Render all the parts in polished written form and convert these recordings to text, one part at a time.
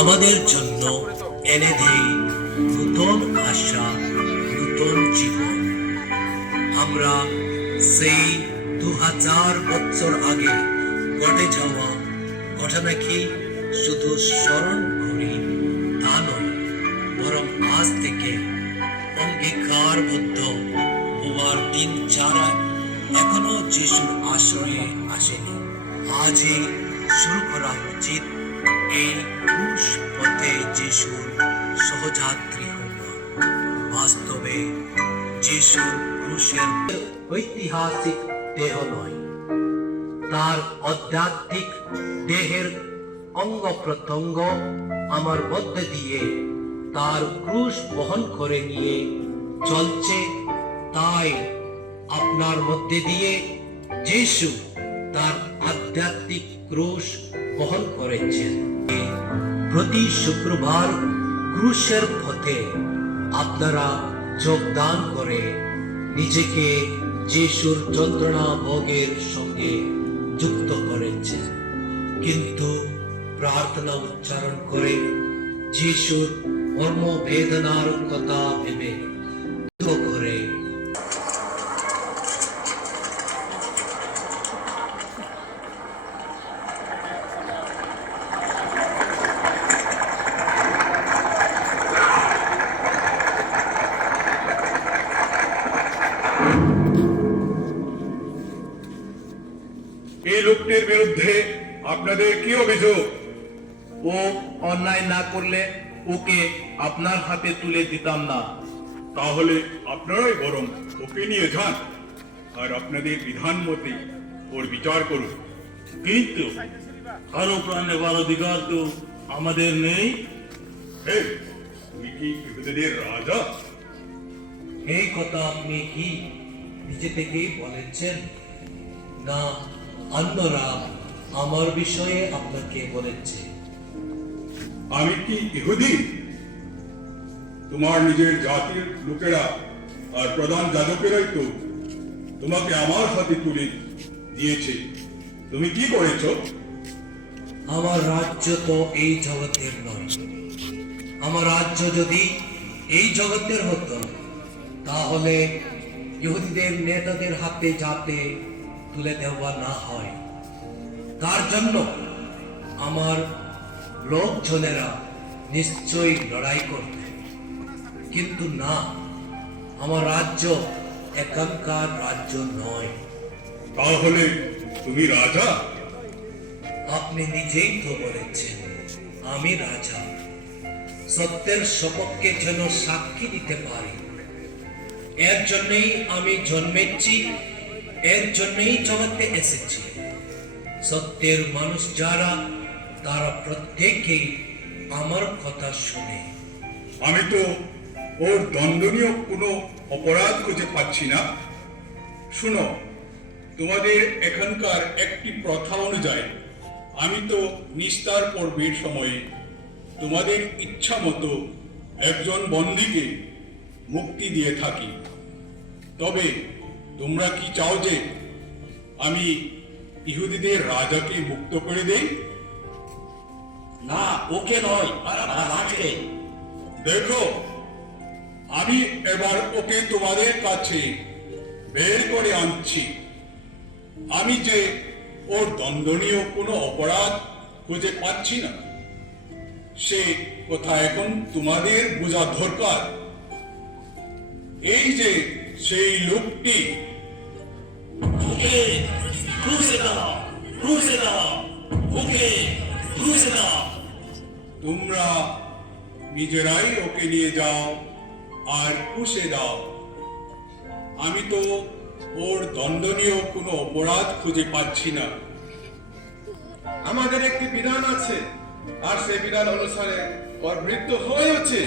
আমাদের জন্য এনে দেয় নতুন আশা, নতুন জীবন। আমরা সেই 2000 বছর আগে ঘটে যাওয়া ঘটনাকে শুধু স্মরণ করি তা নয়, বরং আজ থেকে অঙ্গীকারবদ্ধ হওয়ার দিন যারা এখনো যিশুর আশ্রয়ে আসেনি, আজই শুরু করা উচিত এই ক্রুশ পথে যিশুর সহযাত্রী হওয়া। বাস্তবে যিশুর ক্রুশের ঐতিহাসিক দেহ নয়, তার আধ্যাত্মিক দেহের অঙ্গ প্রত্যঙ্গ আমার মধ্যে দিয়ে তার ক্রুশ বহন করে নিয়ে চলছে। তাই আপনার মধ্যে দিয়ে যিশু তার আধ্যাত্মিক ক্রুশ বহন করেছেন। প্রতি শুক্রবার ক্রুশের পথে আপনারা যোগদান করে নিজেকে যিশুর যন্ত্রণা ভোগের সঙ্গে যুক্ত করেছেন, কিন্তু প্রার্থনা উচ্চারণ করে যিশুর মর্ম বেদনার কথা ভেবে করে এই লোকটির বিরুদ্ধে আপনাদের কি অভিযোগ? ও অন্যায় না করলে ওকে আপনার হাতে তুলে দিতাম না। তাহলে আপনারাই বরং ওকে নিয়ে যান আর আপনাদের বিধান মতে ওর বিচার করুন। কিন্তু কারো প্রাণ নেবার অধিকার তো আমাদের নেই। এই, তুই কি ইহুদিদের রাজা? এই কথা আপনি কি নিজে থেকেই বলেছেন, না অন্যরা আমার বিষয়ে আপনাকে বলেছে? আমি কি ইহুদি? তোমার নিজের জাতির লোকেরা আর প্রধান যাজকেরাই তো তোমাকে আমার হাতে তুলে দিয়েছে। তুমি কি করেছ? আমার রাজ্য তো এই জগতের নয়। আমার রাজ্য যদি এই জগতের হতো, তাহলে ইহুদিদের নেতাদের হাতে যাতে তুলে দেওয়া না হয়, তার জন্য আমার লোকজনেরা নিশ্চয়ই লড়াই করবে। কিন্তু না, আমার রাজ্য এখানকার রাজ্য নয়। তাহলে তুমি রাজা? আপনি নিজেই তো বলেছেন আমি রাজা। সত্যের সপক্ষে যেন সাক্ষী দিতে পারি, এর জন্যই আমি জন্মেছি, এর জন্যই জগতে এসেছি। সত্যের মানুষ যারা, তারা প্রত্যেকেই আমার কথা শুনে। আমি তো ওর দণ্ডনীয় কোনো অপরাধ খুঁজে পাচ্ছি না। শুনো, তোমাদের এখানকার একটি প্রথা অনুযায়ী আমি তো নিস্তার পর্বের সময়ে তোমাদের ইচ্ছা মতো একজন বন্দীকে মুক্তি দিয়ে থাকি। তবে তোমরা কি চাও যে আমি ইহুদিদের রাজাকে মুক্ত করে দেই? না, ওকে নয়, রাজকে। দেখো, আমি এবার ওকে তোমাদের কাছে বের করে আনছি। আমি যে ওর দণ্ডনীয় কোনো অপরাধ খুঁজে পাচ্ছি না, সে কথা এখন তোমাদের বোঝা দরকার। এই যে সেই লোকটি, ওকে ক্রুশে দাও, ক্রুশে দাও, ওকে ক্রুশে দাও। তোমরা নিজেরাই ওকে নিয়ে যাও আর ক্রুশে দাও। আমি তো ওর দণ্ডনীয় কোনো অপরাধ খুঁজে পাচ্ছি না। আমাদের একটি বিধান আছে, আর সেই বিধান অনুসারে ওর মৃত্যু হওয়াই উচিত।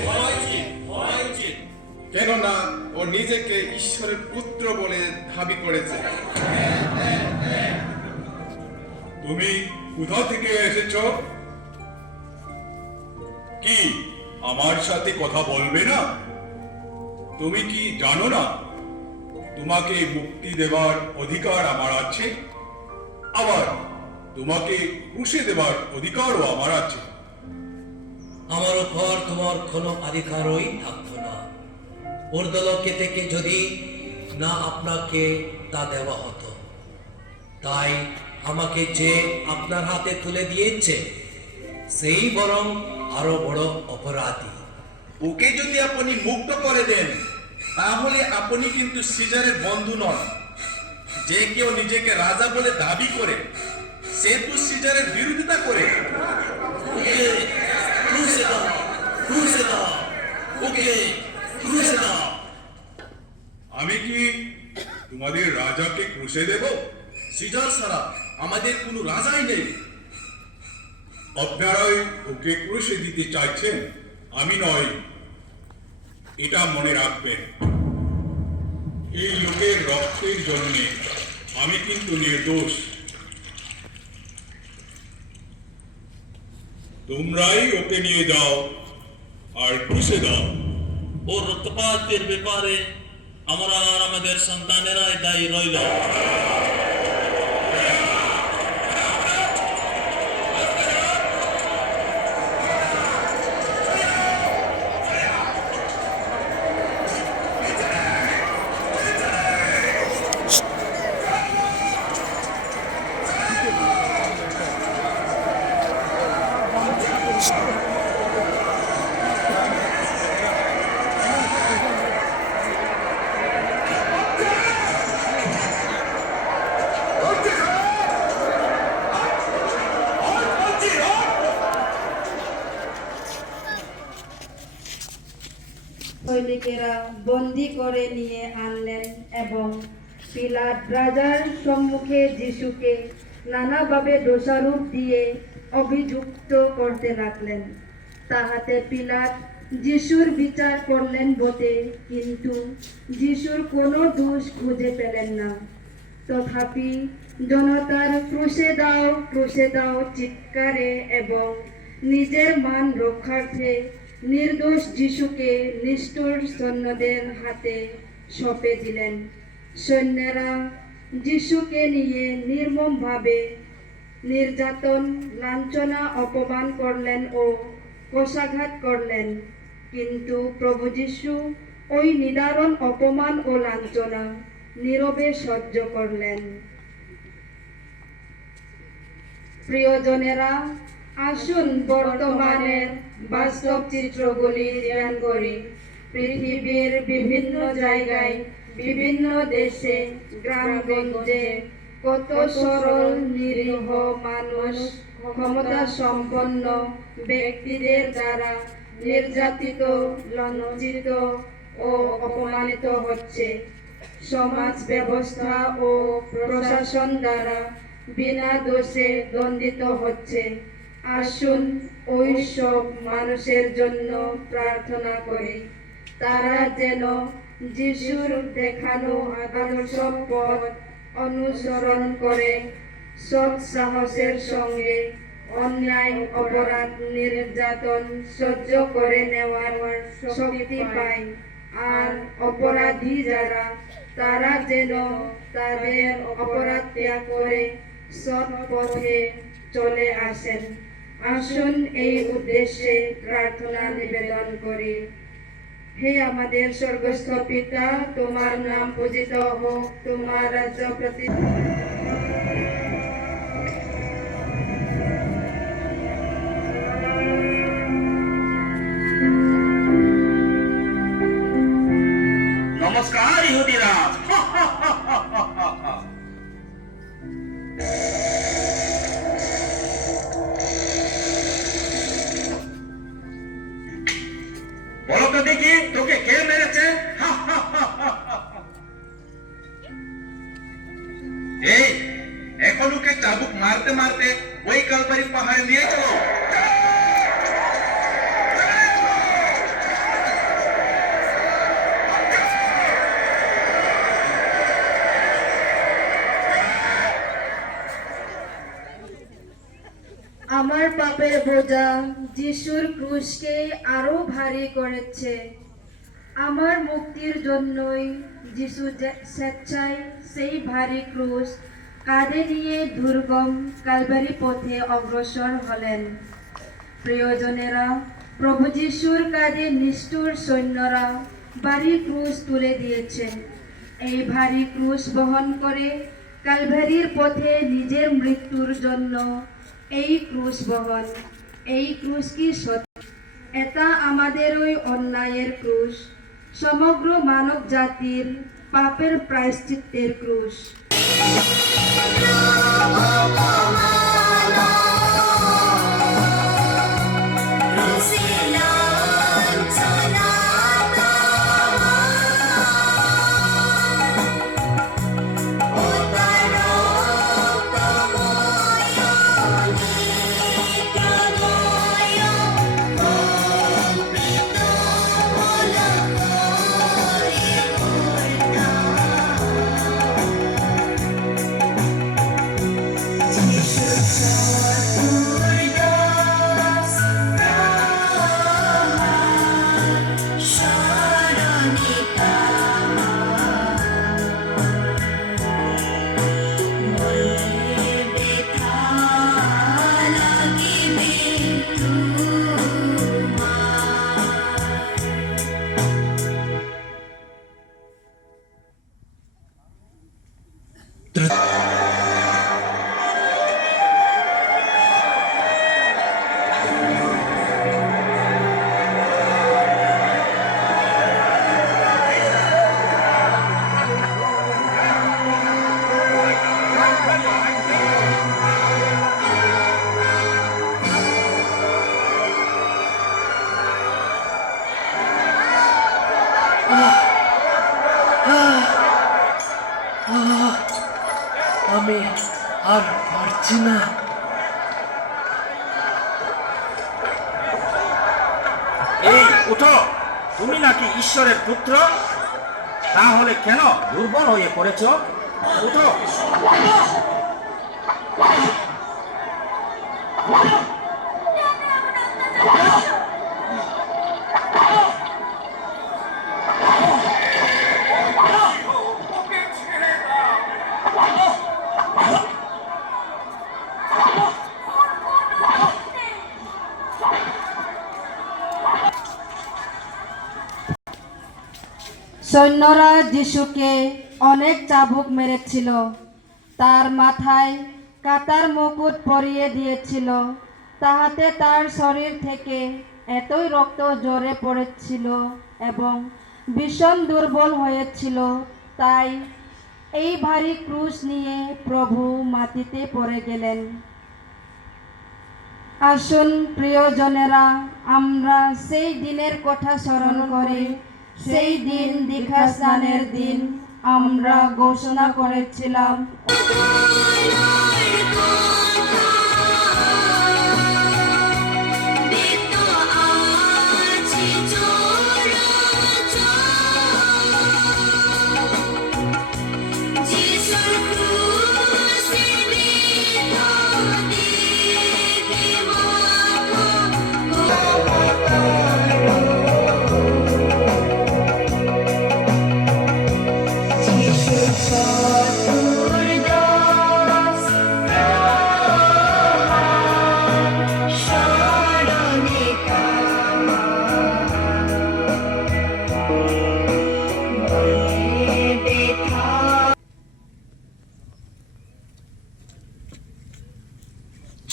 কেননা ও নিজেকে ঈশ্বরের পুত্র বলে দাবি করেছে। তুমি কোথা থেকে এসেছ? কি আমার সাথে কথা বলবে না? তুমি কি জানো না তোমাকে মুক্তি দেবার অধিকার আমার আছে, আবার তোমাকে ক্রুশে দেবার অধিকারও আমার আছে। আমার উপর তোমার কোনো অধিকারই থাকতো না। ঊর্ধ্বলোকে থেকে যদি না আপনাকে তা দেওয়া হতো, তাই আমাকে যে আপনার হাতে তুলে দিয়েছে সেই বরং আরো বড় অপরাধী। ওকে যদি আপনি মুক্ত করে দেন, তাহলে আপনি কিন্তু সিজারের বন্ধু নন। যে কেউ নিজেকে রাজা বলে দাবি করে, সে তো সিজারের বিরোধিতা করে। ওকে ক্রুশে দাও, ক্রুশে দাও, ওকে ক্রুশে দাও। আমি কি তোমাদের রাজাকে ক্রুশে দেব? সিজার ছাড়া আমাদের কোনো রাজাই নেই। আপনারাই ওকে ক্রুশে দিতে চাইছেন, আমি নয়। এটা মনে রাখবেন, এই লোকের রক্তের জন্য আমি কিন্তু নির্দোষ। তোমরাই ওকে নিয়ে যাও আর ক্রুশে দাও। ও রক্তপাতের ব্যাপারে আমরা আর আমাদের সন্তানেরাই দায়ী রইল। সৈনিকেরা বন্দী করে নিয়ে আনলেন এবং পিলাত রাজার সম্মুখে যিশুকে নানাভাবে দোষারোপ দিয়ে অভিযুক্ত করতে লাগলেন। তাহাতে পিলাত যিশুর বিচার করলেন বটে, কিন্তু যিশুর কোনো দোষ খুঁজে পেলেন না। তথাপি জনতার ক্রুশে দাও চিৎকারে এবং নিজের মান রক্ষার্থে নির্দোষ যিশুকে নিষ্ঠুর সৈন্যদের হাতে সঁপে দিলেন। সৈন্যরা যিশুকে নিয়ে নির্মমভাবে নির্যাতন, লাঞ্ছনা, অপমান করলেন ও কষাঘাত করলেন। কিন্তু প্রভু যিশু ওই নিদারুণ অপমান ও লাঞ্ছনা নীরবে সহ্য করলেন। প্রিয়জনেরা, আসুন বর্তমানের বাস্তব চিত্রগুলি ধ্যান করি। পৃথিবীর বিভিন্ন জায়গায়, বিভিন্ন দেশে, গ্রামগঞ্জে কত সরল নিরীহ মানুষ ক্ষমতা সম্পন্ন ব্যক্তিদের দ্বারা নির্যাতিত, লাঞ্ছিত ও অপমানিত হচ্ছে। সমাজ ব্যবস্থা ও প্রশাসন দ্বারা বিনা দোষে দণ্ডিত হচ্ছে। আসুন ওই সব মানুষের জন্য প্রার্থনা করি, তারা যেন যিশুর দেখানো আদর্শ পথ অনুসরণ করে সৎ সাহসের সঙ্গে অন্যায়, অপরাধ, নির্যাতন সহ্য করে নেওয়ার শক্তি পায়। আর অপরাধী যারা, তারা যেন তাদের অপরাধ ত্যাগ করে সৎ পথে চলে আসেন। আসুন এই উদ্দেশ্যে প্রার্থনা নিবেদন করি। হে আমাদের স্বর্গস্থ পিতা, তোমার নাম পূজিত হোক, তোমার রাজ্য নমস্কার ইহুদিরা। বলো তো দেখি, তোকে কে মেরেছে? এই, এখন ওকে চাবুক মারতে মারতে ওই কালবারি পাহাড়ে নিয়ে চলো। আমার পাপের বোঝা যিশুর ক্রুশকে আরো ভারী করেছে। আমার মুক্তির জন্যই যিশু স্বেচ্ছায় সেই ভারী ক্রুশ কাঁধে নিয়ে দুর্গম কালভারি পথে অগ্রসর হলেন। প্রিয়জনেরা, প্রভু যিশুর কাঁধে নিষ্ঠুর সৈন্যরা ভারী ক্রুশ তুলে দিয়েছেন। এই ভারী ক্রুশ বহন করে কালভারির পথে নিজের মৃত্যুর জন্য এই ক্রুশ বহন, এই ক্রুশ কি সত্য? এটা আমাদের ওই অন্যায়ের ক্রুশ, সমগ্র মানব জাতির পাপের প্রায়শ্চিত্তের ক্রুশ। আমি আর পারছি না। এই উঠো, তুমি নাকি ঈশ্বরের পুত্র? তাহলে কেন দুর্বল হয়ে পড়েছ? উঠো। সৈন্যরা যিশুকে অনেক চাবুক মেরেছিল, তার মাথায় কাঁটার মুকুট পরিয়ে দিয়েছিল, তাহাতে তার শরীর থেকে এতই রক্ত ঝরে পড়েছিল এবং ভীষণ দুর্বল হয়েছিল। তাই এই ভারী ক্রুশ নিয়ে প্রভু মাটিতে পড়ে গেলেন। আসুন প্রিয়জনেরা, আমরা সেই দিনের কথা স্মরণ করি। সেই দিন দীক্ষা স্নানের দিন আমরা ঘোষণা করেছিলাম,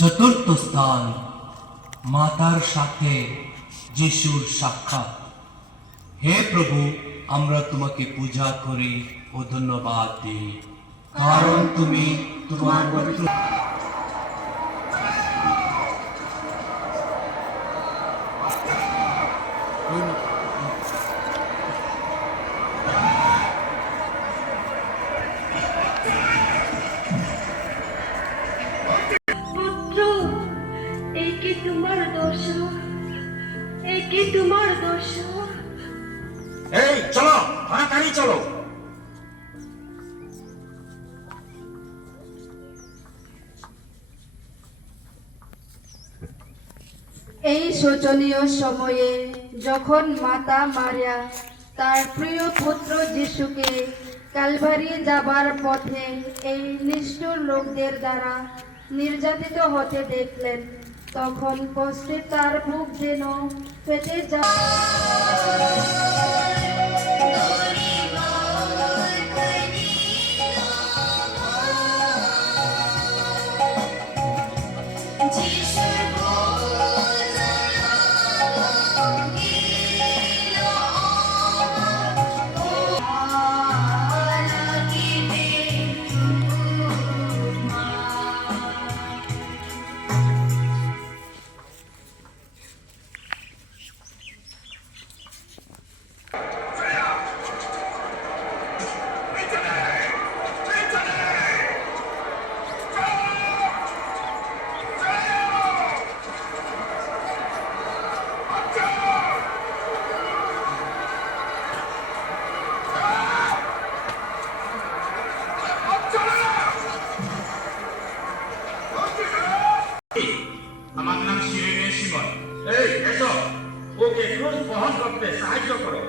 চতুর্থ স্থান, মাতার সাথে যিশুর সাক্ষাৎ। হে প্রভু, আমরা তোমাকে পূজা করি ও ধন্যবাদ দিই, কারণ তুমি তোমার পবিত্র পুত্র, একে তোমার দোষ, একে তোমার দোষ। এই চলো, তাড়াতাড়ি চলো। এই শোচনীয় সময়ে যখন মাতা মারিয়া তার প্রিয় পুত্র যিশুকে কালভারি যাবার পথে এই নিষ্ঠুর লোকদের দ্বারা নির্যাতিত হতে দেখলেন, তখন কষ্টে তার মুখ যেন ফেটে যায়। আমার নাম শিরিনে শিমন। এই এসো, ওকে ক্রুশ বহন করতে সাহায্য করো।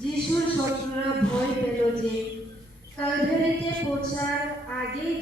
যিশুর শত্রুরা ভয় পেল যে কালভেরিতে পৌঁছার আগেই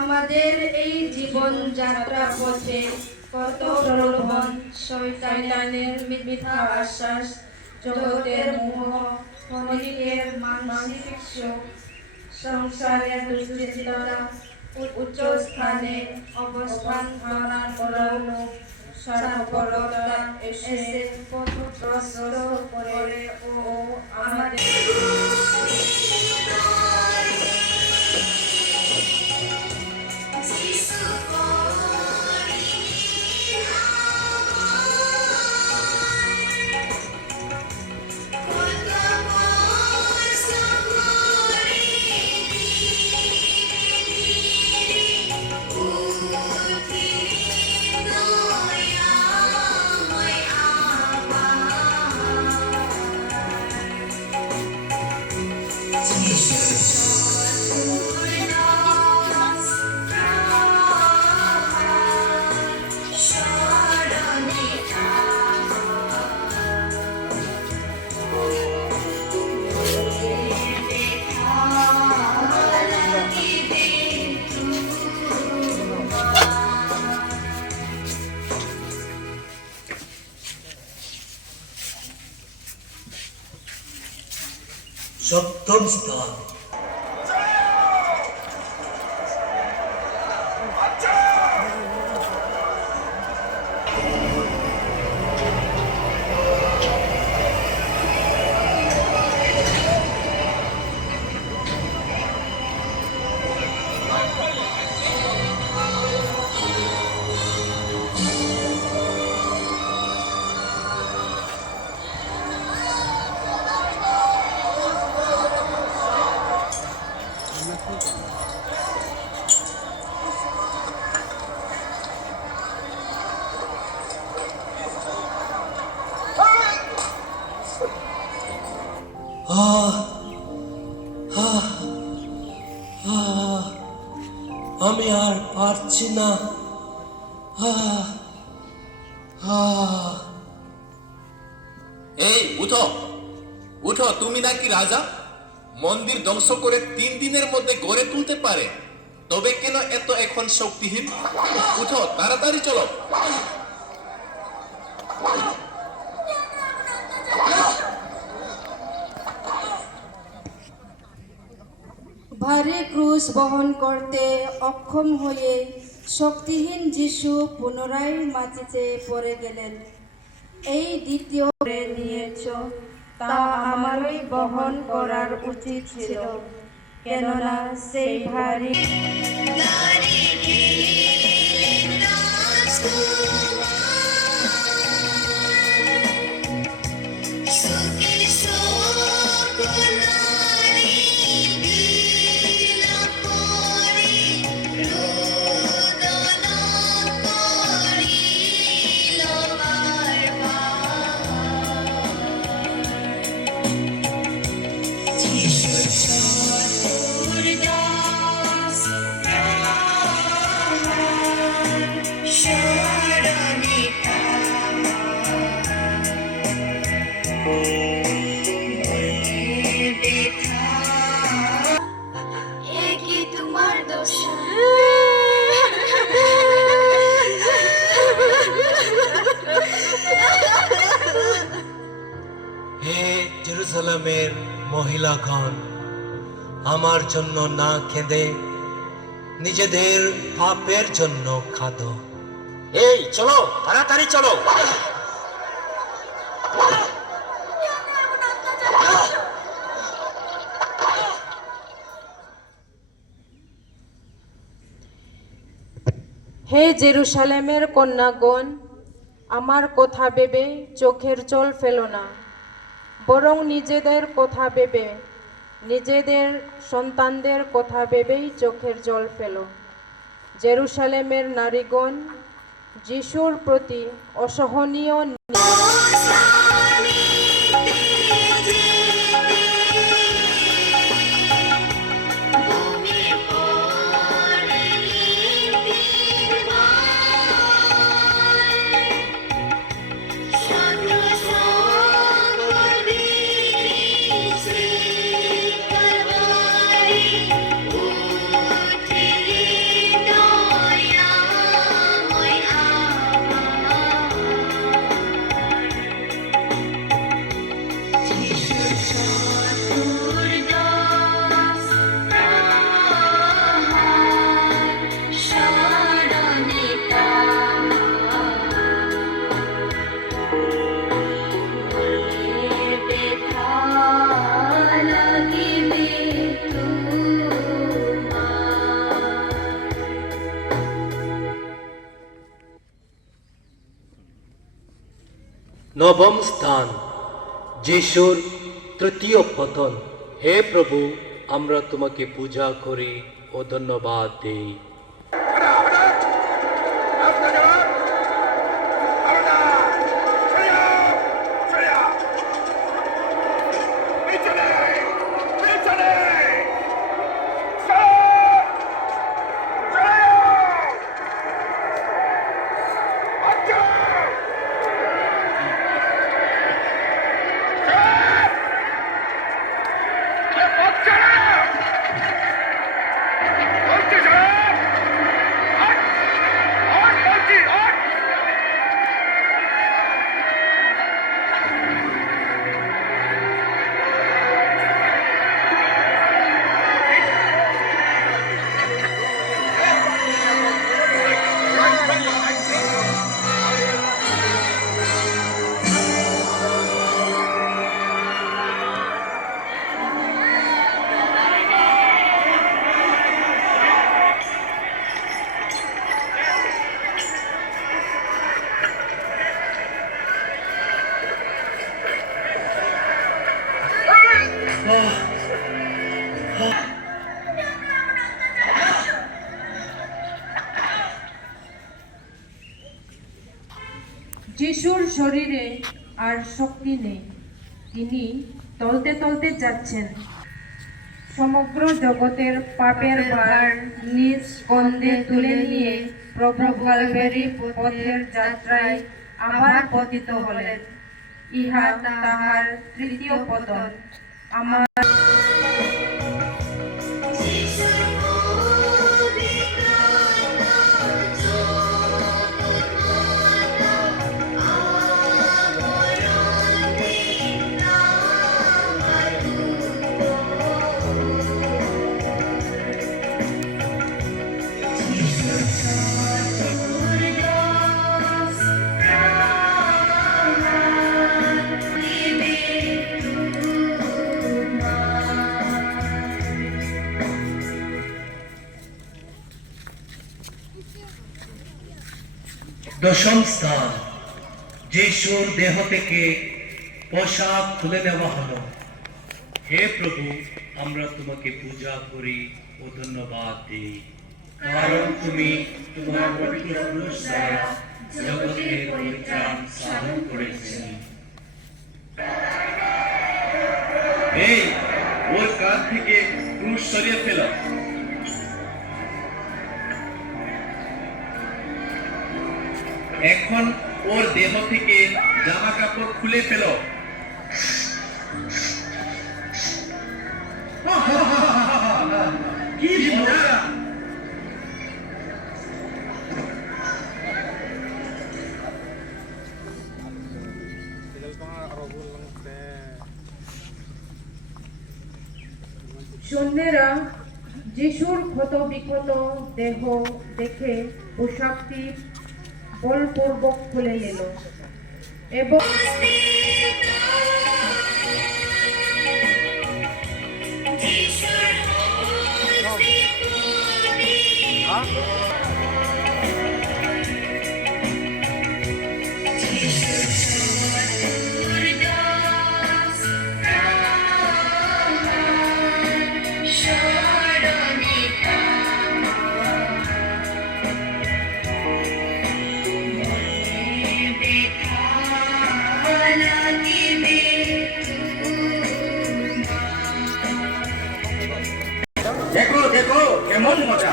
আমাদের এই জীবন যাত্রা পথে কত প্রলোভন, শয়তানের মিথ্যা আশ্বাস, জগতের মোহ, ক্ষণিকের মানসিক শোক, সংসারের দুশ্চিন্তা, উচ্চ স্থানে অবস্থান করার পরেও স্বার্থপরতা এসে পথভ্রষ্ট করে ও আমাদের সপ্তম স্থান। আমি আর পারছি না। উঠো উঠো, তুমি নাকি রাজা? মন্দির ধ্বংস করে 3 দিনের মধ্যে গড়ে তুলতে পারে, তবে কেন এত এখন শক্তিহীন? উঠো, তাড়াতাড়ি চলো। ভারী ক্রুশ বহন করতে অক্ষম হয়ে শক্তিহীন যিশু পুনরায় মাটিতে পড়ে গেলেন। এই দ্বিতীয় করে নিয়েছ, তা আমারই বহন করার উচিত ছিল, কেননা সেই ভারী তোমার দোষ। হে জেরুজালেমের মহিলাগণ, আমার জন্য না কেঁদে নিজেদের পাপের জন্য কাঁদো। এই চলো, তাড়াতাড়ি চলো। হে জেরুসালেমের কন্যাগণ, আমার কথা ভেবে চোখের জল ফেলো না, বরং নিজেদের কথা ভেবে, নিজেদের সন্তানদের কথা ভেবেই চোখের জল ফেলো। জেরুসালেমের নারীগণ, যিশুর প্রতি অসহনীয় নবম স্থান, যিশুর তৃতীয় পতন। হে প্রভু, আমরা তোমাকে পূজা করি ও ধন্যবাদ দিই। যিশুর শরীরে আর শক্তি নেই, তিনি তলতে তলতে যাচ্ছেন। সমগ্র জগতের পাপের ভার নিজ কন্দে তুলে নিয়ে প্রভু কালভারি পথের যাত্রায় আবার পতিত হলেন। ইহা তাহার তৃতীয় পতন। আমার দশম স্থান, যিশুর দেহ থেকে পোশাক খুলে নেওয়া হলো। হে প্রভু, আমরা তোমাকে পূজা করি ও ধন্যবাদ দিই, কারণ তুমি তোমার পবিত্র ক্রুশ দ্বারা জগতের পরিত্রাণ সাধন করেছেন। এই ওর কাঁধ থেকে ক্রুশ সরিয়ে ফেলো। এখন ওর দেহ থেকে জামা কাপড় খুলে ফেলো। কি মজা! সৈন্যেরা যিশুর ক্ষত বিক্ষত দেহ দেখে পোশাকটি বলপূর্বক খুলে নিল এবং দেখো দেখো কেমন মজা।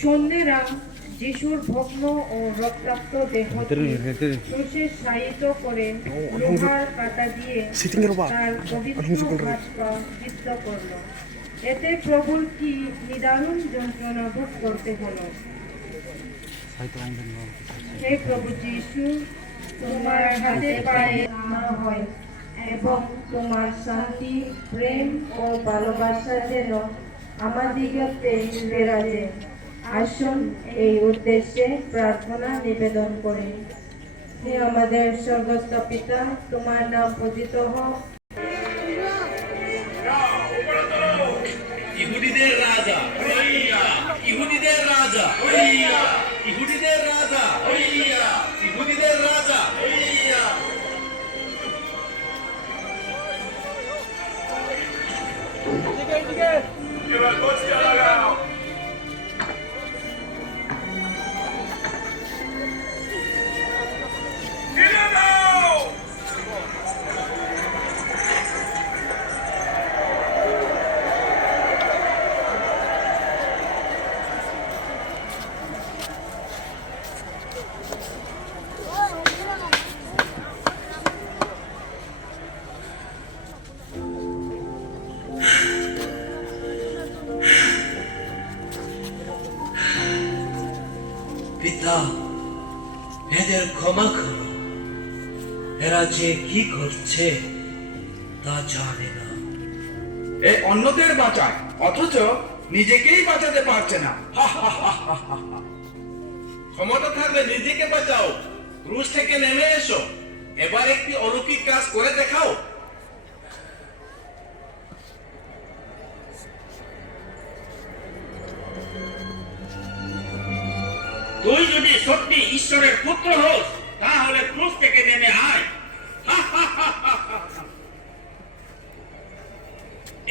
সৈন্যেরা যিশুর ভগ্ন ও রক্তাক্ত দেহটি ক্রুশে শায়িত করে লোহার কাঁটা দিয়ে তার পবিত্র হাত পা বিদ্ধ করল। এতে প্রভুর কি নিদারুণ যন্ত্রণা ভোগ করতে হলো। হে প্রভু যিশু, তোমার হাতে পায়ে না হয় এবং তোমার শান্তি, প্রেম ও ভালোবাসা যেন আমাদিগতে বিরাজে। আসুন এই উদ্দেশ্যে প্রার্থনা নিবেদন করি। হে আমাদের স্বর্গস্থ পিতা, তোমার নাম পূজিত হোক। ইহুদিদের রাজা, ইহুদিদের রাজা, ইহুদিদের রাজা, ইহুদিদের রাজা। পিতা, এদের ক্ষমা করো, এরা যে কি করছে তা জানে না। এ অন্যদের বাঁচায় অথচ নিজেকেই বাঁচাতে পারছে না। ক্ষমতা থাকলে নিজেকে বাঁচাও, ক্রুশ থেকে নেমে এসো, এবার একটি অলৌকিক কাজ করে দেখাও। তুই যদি সত্যি ঈশ্বরের পুত্র হোস তাহলে ক্রুশ থেকে নেমে আয়।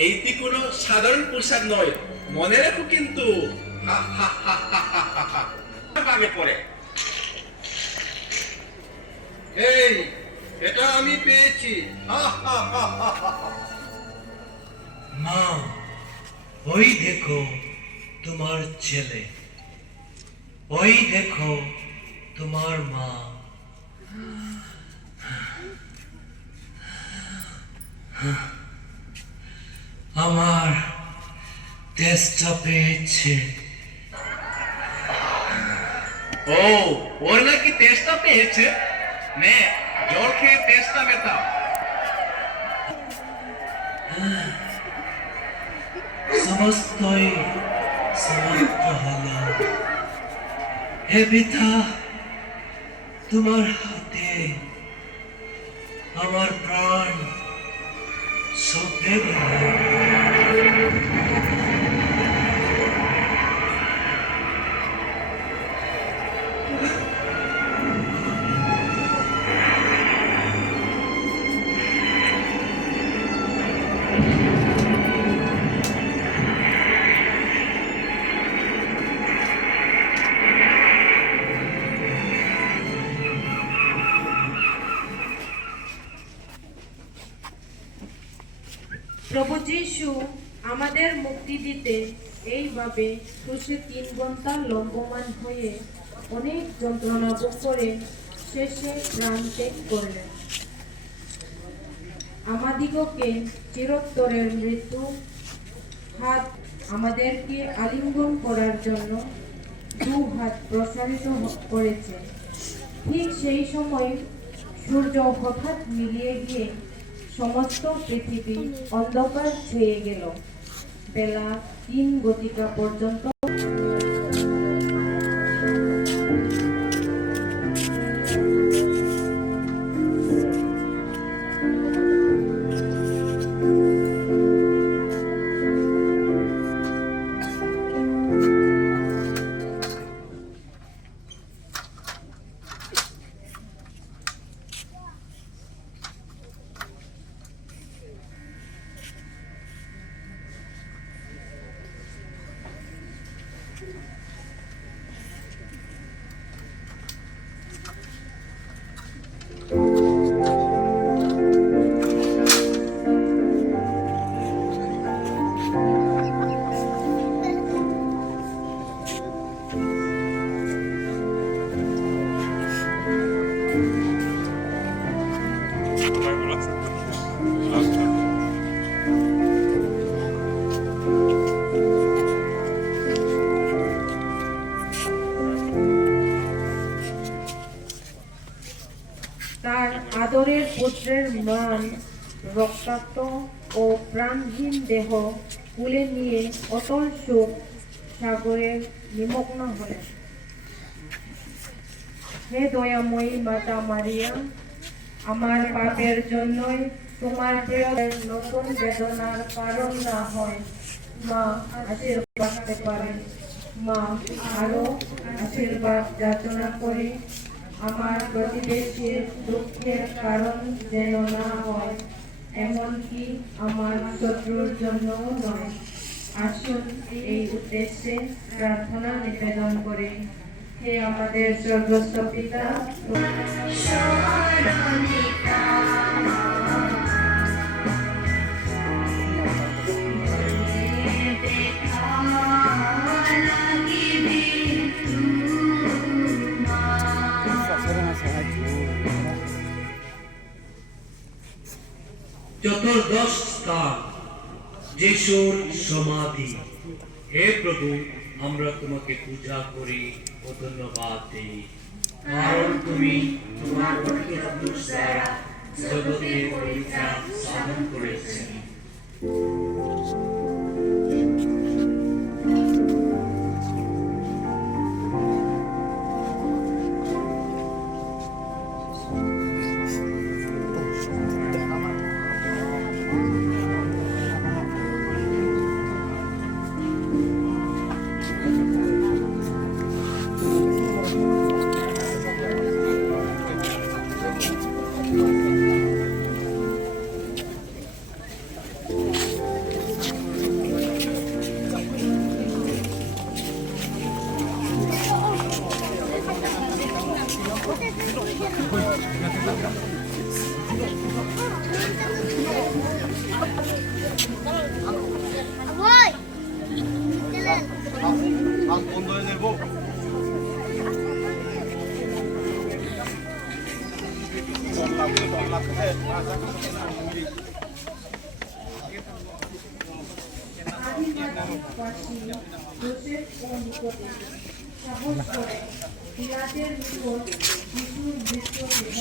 এইটি কোনো সাধারণ পোশাক নয়, মনে রেখো কিন্তু আগে পরে এই এটা আমি পেয়েছি। মা, ওই দেখো তোমার ছেলে, ওই দেখো তোমার মা। আমার তেষ্টা পেয়েছে। ও, ওর নাকি তেষ্টা পেয়েছে। নে, জল খেয়ে তেষ্টা মেটাও। সমস্তই সমাপ্ত হলো। হে পিতা, তোমার হাতে আমার প্রাণ সঁপে গেল। প্রভু যীশু আমাদের মুক্তি দিতে এইভাবে ক্রুশে 3 ঘন্টা লম্বমান হয়ে অনেক যন্ত্রণা ভোগ করে শেষে প্রাণ ত্যাগ করলেন। আমাদিগকে চিরোত্তরের মৃত্যু হাত আমাদেরকে আলিঙ্গন করার জন্য 2 হাত প্রসারিত করেছে। ঠিক সেই সময় সূর্য হঠাৎ মিলিয়ে গিয়ে সমস্ত পৃথিবী অন্ধকার ছেয়ে গেল। বেলা 3 ঘটিকা পর্যন্ত তার আদরের পুত্রের ম্লান রক্তাক্ত ও প্রাণহীন দেহ তুলে নিয়ে অতল শোক সাগরে নিমগ্ন হলেন। হে দয়াময়ী মাতা মারিয়া, আমার পাপের জন্যই তোমার প্রিয়ের নতুন বেদনার কারণ না হয় মা আশীর্বাদ করতে পারে। মা আরো আশীর্বাদ যাচনা করি, আমার প্রতিবেশীর দুঃখের কারণ যেন না হয়, এমনকি আমার শত্রুর জন্যও নয়। আসুন এই উদ্দেশ্যে প্রার্থনা নিবেদন করে। হে আমাদের স্বর্গস্থ পিতা, চতুর্দশ স্থান যিশুর সমাধি। হে প্রভু, আমরা তোমাকে পূজা করি ও ধন্যবাদ দিই, কারণ তুমি তোমার পবিত্র ক্রুশ দ্বারা জগতের পরিত্রাণ সাধন করেছেন। আদিবাসী যোসেফ ও নিকটে সাহস করে পিলাতের নিকট যিশুর মৃত্যু দেহ